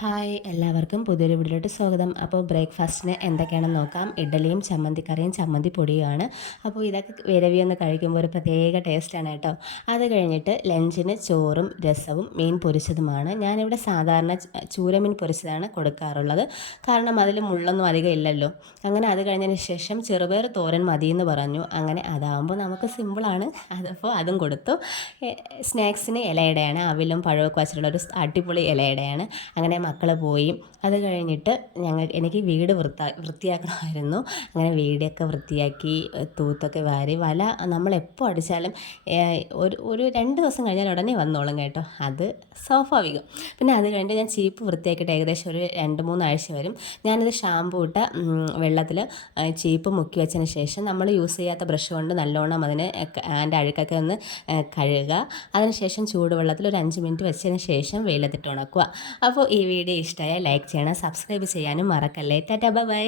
Hi എല്ലാവർക്കും പുതിയൊരു വീഡിയോയിലോട്ട് സ്വാഗതം. അപ്പോൾ ബ്രേക്ക്ഫാസ്റ്റിന് എന്തൊക്കെയാണെന്ന് നോക്കാം. ഇഡ്ഡലിയും ചമ്മന്തിക്കറിയും ചമ്മന്തിപ്പൊടിയുമാണ്. അപ്പോൾ ഇതൊക്കെ വിരവിയൊന്ന് കഴിക്കുമ്പോൾ ഒരു പ്രത്യേക ടേസ്റ്റാണ് കേട്ടോ. അത് കഴിഞ്ഞിട്ട് ലഞ്ചിന് ചോറും രസവും മീൻ പൊരിച്ചതുമാണ്. ഞാനിവിടെ സാധാരണ ചൂരമീൻ പൊരിച്ചതാണ് കൊടുക്കാറുള്ളത്. കാരണം അതിൽ മുള്ളൊന്നും അധികം ഇല്ലല്ലോ. അങ്ങനെ അത് കഴിഞ്ഞതിന് ശേഷം ചെറുപയർ തോരൻ മതിയെന്ന് പറഞ്ഞു. അങ്ങനെ അതാകുമ്പോൾ നമുക്ക് സിമ്പിളാണ്. അതപ്പോൾ അതും കൊടുത്തു. സ്നാക്സിന് ഇലയുടെയാണ്, അവിലും പഴമൊക്കെ വച്ചിട്ടുള്ള ഒരു അടിപൊളി ഇലയുടെയാണ്. അങ്ങനെ മക്കൾ പോയി. അത് കഴിഞ്ഞിട്ട് എനിക്ക് വീട് വൃത്തിയാക്കണമായിരുന്നു. അങ്ങനെ വീടൊക്കെ വൃത്തിയാക്കി തൂത്തൊക്കെ വാരി നമ്മളെപ്പോൾ അടിച്ചാലും ഒരു 2 ദിവസം കഴിഞ്ഞാൽ ഉടനെ വന്നോളും കേട്ടോ. അത് സ്വാഭാവികം. പിന്നെ അത് കഴിഞ്ഞിട്ട് ഞാൻ ചീപ്പ് വൃത്തിയാക്കിയിട്ട് ഏകദേശം ഒരു 2-3 ആഴ്ച വരും. ഞാനിത് ഷാമ്പൂ ഇട്ട വെള്ളത്തിൽ ചീപ്പ് മുക്കി വെച്ചതിന് ശേഷം നമ്മൾ യൂസ് ചെയ്യാത്ത ബ്രഷ് കൊണ്ട് നല്ലോണം അതിൻ്റെ അഴുക്കൊക്കെ ഒന്ന് കഴുകുക. അതിനുശേഷം ചൂടുവെള്ളത്തിൽ ഒരു 5 മിനിറ്റ് വെച്ചതിന് ശേഷം വെയിലത്തിട്ട് ഉണക്കുക. അപ്പോൾ ഈ വീഡിയോ ഇഷ്ടമായാൽ ലൈക്ക് ചെയ്യണം, സബ്സ്ക്രൈബ് ചെയ്യാനും മറക്കല്ലേ. Tata bye bye.